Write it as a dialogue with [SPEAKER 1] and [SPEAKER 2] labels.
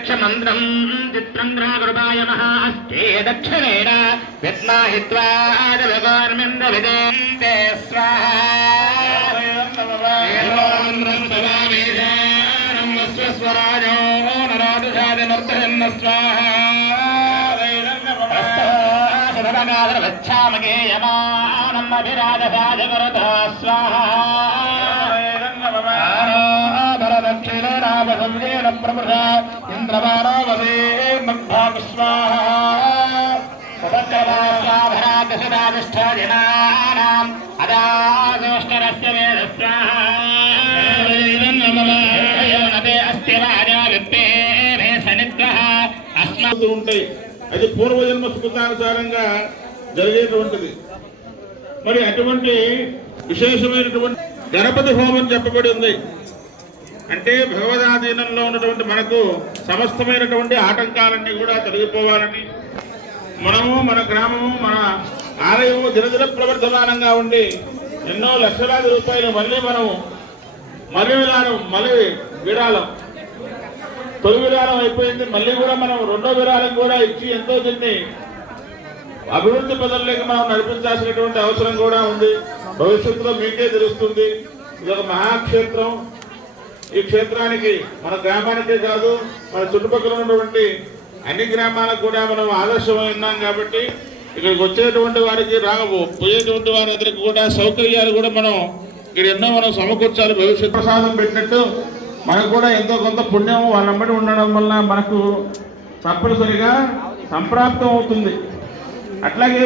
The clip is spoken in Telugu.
[SPEAKER 1] దక్షమంద్రం చిత్రంద్రాగురుపాయ మహాస్తే దక్షిణేన విద్మాహిత్వాదవిగోర్మింద విదేంతే స్వరాజో నరాదుషాదిమర్తయన్న స్వాహామగేయమానమ్మభిరాజరాజగురుతో స్వాహా మే సనిత్వః అస్మ
[SPEAKER 2] జరుగుతూ ఉంటాయి. అది పూర్వజన్మ సుకృతానుసారంగా జరిగేటువంటిది మరి అటువంటి విశేషమైనటువంటి గణపతి హోమం చెప్పబడి ఉంది. అంటే భగవదాధీనంలో ఉన్నటువంటి మనకు సమస్తమైనటువంటి ఆటంకాలన్నీ కూడా తొలగిపోవాలని. మనము మన గ్రామము మన ఆలయము దినదిన ప్రవర్ధమానంగా ఉండి ఎన్నో లక్షలాది రూపాయలు మళ్ళీ మనము మళ్ళీ విరాళం మళ్ళీ విరాళం తొలి విరాళం అయిపోయింది. మళ్ళీ కూడా మనం రెండో విరాళం కూడా ఇచ్చి ఎంతో దీన్ని అభివృద్ధి పదవులకి మనం నడిపించాల్సినటువంటి అవసరం కూడా ఉంది. భవిష్యత్తులో మీకే తెలుస్తుంది. ఇది ఒక మహాక్షేత్రం. ఈ క్షేత్రానికి మన గ్రామానికే కాదు మన చుట్టుపక్కల ఉన్నటువంటి అన్ని గ్రామాలకు కూడా మనం ఆదర్శమై ఉన్నాం కాబట్టి ఇక్కడికి వచ్చేటువంటి వారికి రావు పోయేటువంటి వారందరికి కూడా సౌకర్యాలు కూడా మనం ఇక్కడ ఎన్నో మనం సమకూర్చాలి భవిష్యత్ ప్రసాదం పెట్టినట్టు మనకు కూడా ఎంతో కొంత పుణ్యం వాళ్ళంబడి ఉండడం వల్ల మనకు తప్పనిసరిగా సంప్రాప్తం అవుతుంది. అట్లాగే